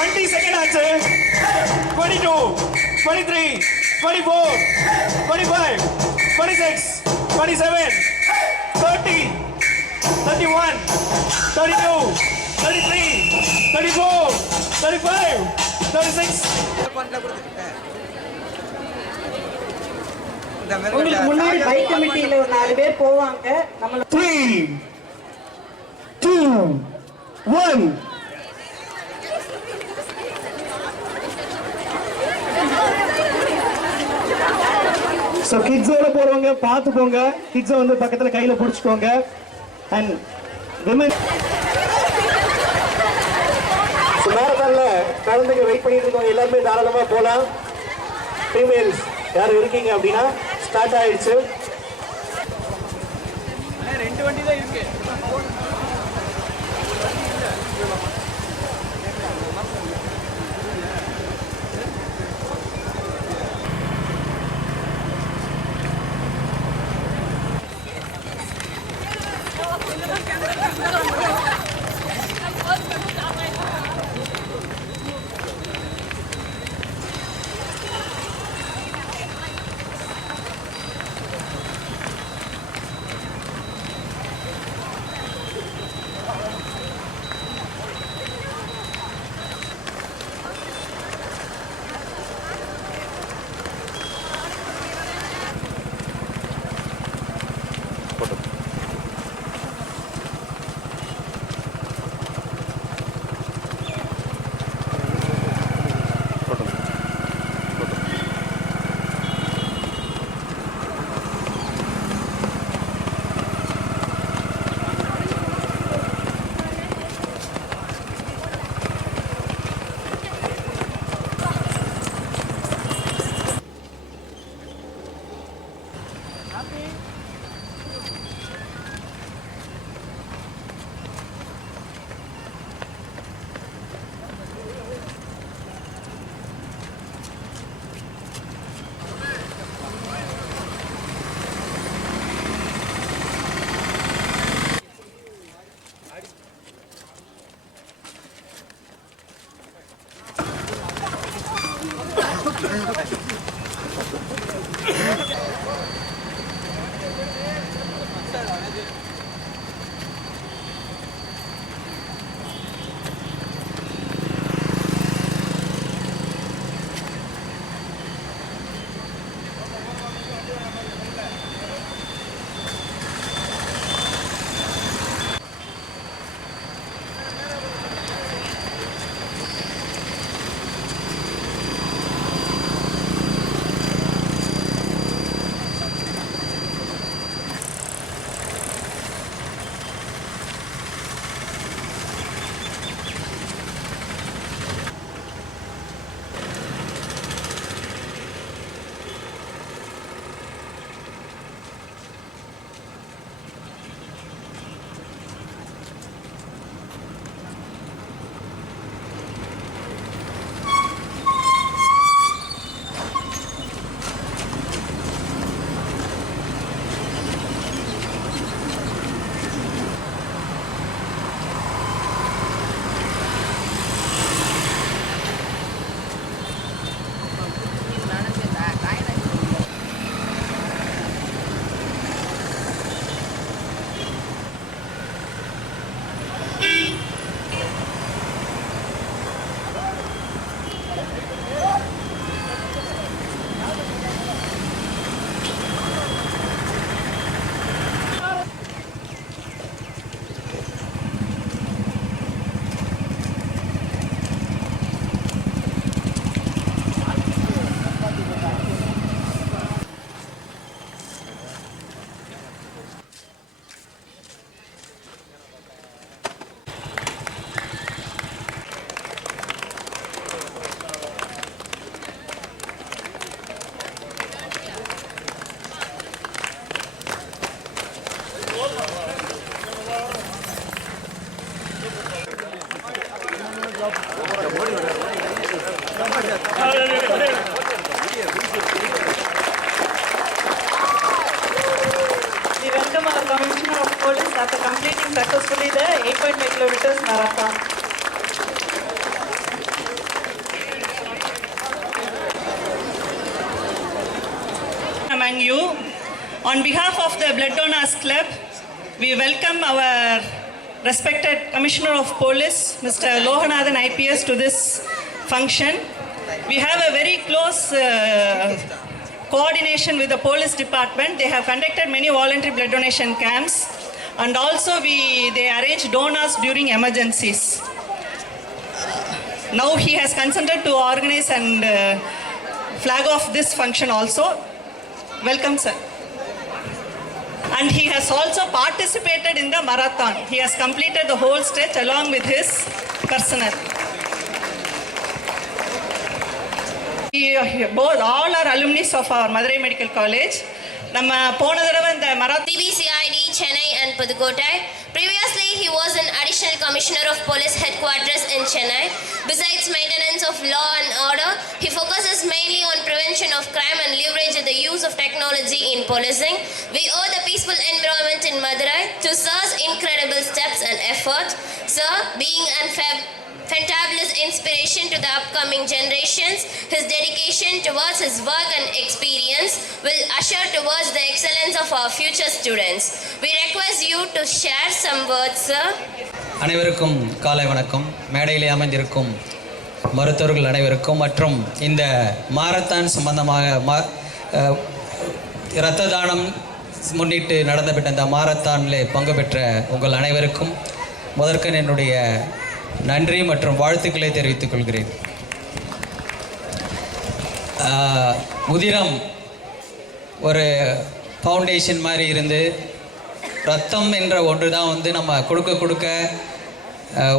20 second ஆச்சு. 22, 23, 24, 25, 26, 27, 30, 31, 32, 33, 34, 35, 36. உங்களுக்கு முன்னாடி பைக் கமிட்டியில ஒரு 4 பேர் போவாங்க. நம்ம 3, 2, 1. ஸோ கிட்ஸோட போறவங்க பார்த்து போங்க. கிட்ஸை வந்து பக்கத்தில் கையில் பிடிச்சிக்கோங்க. அண்ட் விமன் மேரத்தானில் குழந்தைங்க வெயிட் பண்ணிட்டு இருக்கவங்க எல்லாருமே தாராளமாக போகலாம். ஃபீமேல்ஸ் யாரும் இருக்கீங்க அப்படின்னா ஸ்டார்ட் ஆயிடுச்சு. 2 வண்டி தான் இருக்கு. after completing successfully the 8.5 kilometers marathon. thank you. On behalf of the Blood Donors Club, we welcome our respected Commissioner of Police, Mr. Lohanathan IPS, to this function. We have a very close coordination with the police department. They have conducted many voluntary blood donation camps, and also they arrange donors during emergencies. Now he has consented to organize and flag off this function also. Welcome, sir. And he has also participated in the marathon. He has completed the whole stretch along with his personnel. Both all are alumni of our Madurai Medical College. நம்ம போன தடவை இந்த CBCID Chennai and Pudukkottai. Previously, he was an additional commissioner of police headquarters in Chennai. Besides maintenance of law and order, he focuses mainly on prevention of crime and leverage the use of technology in policing. We owe the peaceful environment in Madurai to Sir's incredible steps and effort. Sir, being fantabulous inspiration to the upcoming generations, his dedication towards his work and experience will usher towards the excellence of our future students. We request you to share some words, sir. அனைவருக்கும் காலை வணக்கம். மேடையிலே அமைந்திருக்கும் மருத்துவர்கள் அனைவருக்கும் மற்றும் இந்த marathon சம்பந்தமாக இரத்த தானம் முன்னிட்டு நடந்துவிட்ட இந்த மாரத்தானில் பங்கு பெற்ற உங்கள் அனைவருக்கும் முதற்கண் என்னுடைய நன்றி மற்றும் வாழ்த்துக்களை தெரிவித்துக் கொள்கிறேன். முதிரம் ஒரு ஃபவுண்டேஷன் மாதிரி இருந்து ரத்தம் என்ற ஒன்று தான் வந்து நம்ம கொடுக்க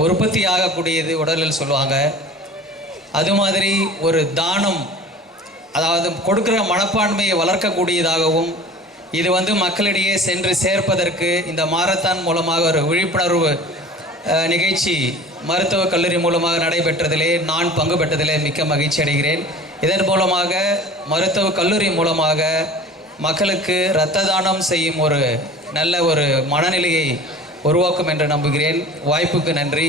உற்பத்தி ஆகக்கூடியது உடலில் சொல்லுவாங்க. அது மாதிரி ஒரு தானம், அதாவது கொடுக்குற மனப்பான்மையை வளர்க்கக்கூடியதாகவும் இது வந்து மக்களிடையே சென்று சேர்ப்பதற்கு இந்த மாரத்தான் மூலமாக ஒரு விழிப்புணர்வு நிகழ்ச்சி மருத்துவக் கல்லூரி மூலமாக நடைபெற்றதிலே நான் பங்கு பெற்றதிலே மிக்க மகிழ்ச்சி அடைகிறேன். இதன் மூலமாக மருத்துவக் கல்லூரி மூலமாக மக்களுக்கு இரத்த தானம் செய்யும் ஒரு நல்ல ஒரு மனநிலையை உருவாக்கும் என்று நம்புகிறேன். வாய்ப்புக்கு நன்றி.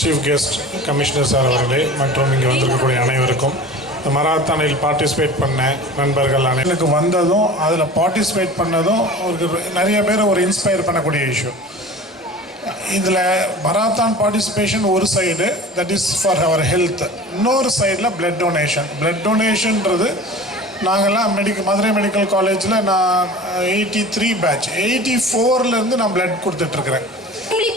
சீஃப் கெஸ்ட் கமிஷனர் சார் அவர்களே மற்றும் இங்கே வந்திருக்கக்கூடிய அனைவருக்கும் இந்த மராத்தானில் பார்ட்டிசிபேட் பண்ண நண்பர்கள் எனக்கு வந்ததும் அதில் பார்ட்டிசிபேட் பண்ணதும் ஒரு நிறைய பேர் ஒரு இன்ஸ்பயர் பண்ணக்கூடிய இஷ்யூ. இதில் மராத்தான் பார்ட்டிசிபேஷன் ஒரு side, that is for our health. இன்னொரு சைடில் பிளட் டொனேஷன்றது நாங்கள்லாம் மதுரை மெடிக்கல் காலேஜில் நான் 83 பேட்ச் 84லேருந்து நான் blood கொடுத்துட்ருக்குறேன்.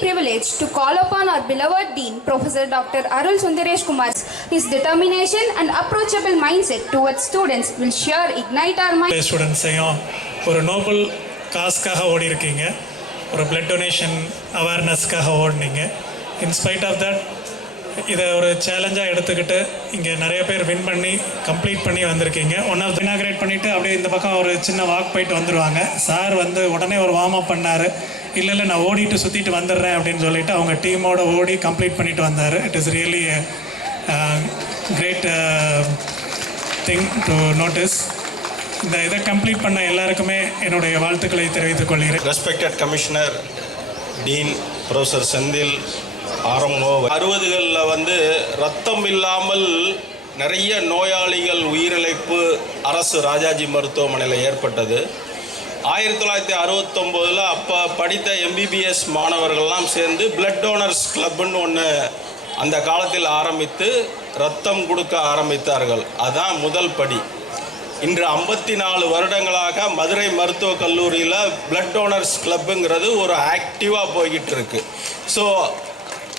Privileged to call upon our beloved Dean, Professor Dr. Arul Sundaresh Kumar. His determination and approachable mindset towards students will sure ignite our mind. ஸ்டூடெண்ட்ஸையும் ஒரு noble காஸ்க்காக ஓடி இருக்கீங்க, ஒரு பிளட் டொனேஷன் அவேர்னஸ்க்காக ஓடினீங்க. இன்ஸ்பைட் ஆஃப் தட் இதை ஒரு சேலஞ்சாக எடுத்துக்கிட்டு இங்கே நிறைய பேர் வின் பண்ணி கம்ப்ளீட் பண்ணி வந்திருக்கீங்க. ஒன் ஆஃப் இனாகிரேட் பண்ணிவிட்டு அப்படியே இந்த பக்கம் ஒரு சின்ன வாக் போயிட்டு வந்துடுவாங்க. சார் வந்து உடனே ஒரு வார்ம் அப் பண்ணார். இல்லை நான் ஓடிட்டு சுற்றிட்டு வந்துடுறேன் அப்படின்னு சொல்லிட்டு அவங்க டீமோட ஓடி கம்ப்ளீட் பண்ணிட்டு வந்தார். It is really great thing to notice. இந்த இதை கம்ப்ளீட் பண்ண எல்லாருக்குமே என்னுடைய வாழ்த்துக்களை தெரிவித்துக் கொள்கிறேன். Respected commissioner, dean professor Senthil, ஆரம்போ 60களில் வந்து ரத்தம் இல்லாமல் நிறைய நோயாளிகள் உயிரிழப்பு அரசு ராஜாஜி மருத்துவமனையில் ஏற்பட்டது. 1969 அப்போ படித்த MBBS மாணவர்கள்லாம் சேர்ந்து பிளட் டோனர்ஸ் கிளப்னு ஒன்று அந்த காலத்தில் ஆரம்பித்து ரத்தம் கொடுக்க ஆரம்பித்தார்கள். அதுதான் முதல் படி. இன்று 54 வருடங்களாக மதுரை மருத்துவக் கல்லூரியில் பிளட் டோனர்ஸ் கிளப்புங்கிறது ஒரு ஆக்டிவாக போய்கிட்டு இருக்கு. ஸோ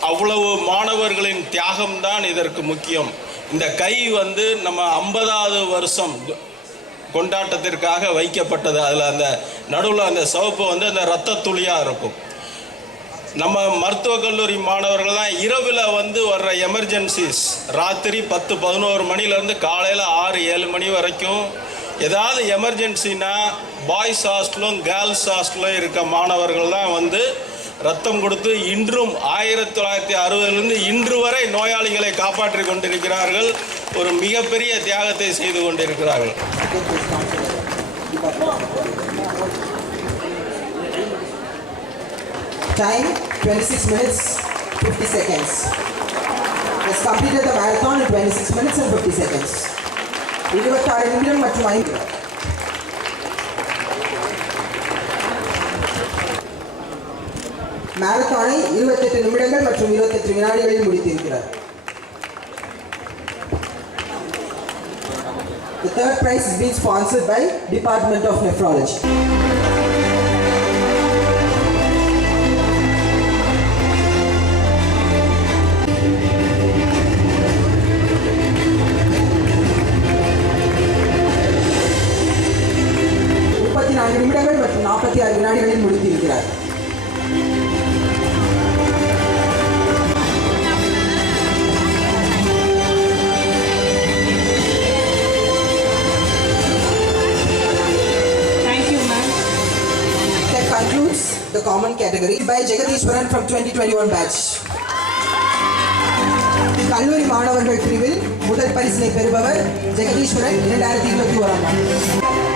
அவ்வளவு மாணவர்களின் தியாகம்தான் இதற்கு முக்கியம். இந்த கை வந்து நம்ம 50வது வருஷம் கொண்டாட்டத்திற்காக வைக்கப்பட்டது. அதில் அந்த நடுவில் அந்த சிவப்பு வந்து அந்த இரத்த துளியாக இருக்கும். நம்ம மருத்துவக் கல்லூரி மாணவர்கள் தான் இரவில் வந்து வர்ற எமர்ஜென்சிஸ், ராத்திரி 10-11 மணிலேருந்து காலையில் 6-7 மணி வரைக்கும் ஏதாவது எமர்ஜென்சினா பாய்ஸ் ஹாஸ்டலும் கேர்ள்ஸ் ஹாஸ்டலும் இருக்க மாணவர்கள் தான் வந்து ரத்தம் கொடுத்து இன்றும் 1960லிருந்து இன்று வரை நோயாளிகளை காப்பாற்றி கொண்டிருக்கிறார்கள். ஒரு மிகப்பெரிய தியாகத்தை செய்து கொண்டிருக்கிறார்கள். Time 26 minutes 50 seconds. Has completed the marathon in 26 minutes and 50 seconds. 26 நிமிடம் மற்றும் 5 மாரத்தானை 28 நிமிடங்கள் மற்றும் 28 வினாடிகளில் முடித்திருக்கிறார். The third prize is being sponsored by Department of Nephrology. நிமிடங்கள் மற்றும் 46 வினாடிகளில் முடித்திருக்கிறார். Thank you, ma'am. That concludes the common category by Jagadishwaran from 2021 batch. கல்லூரி மாணவர்கள் பிரிவில் முதல் பரிசினை பெறுபவர் ஜெகதீஸ்வரன் 2021 ஆம் ஆண்டு.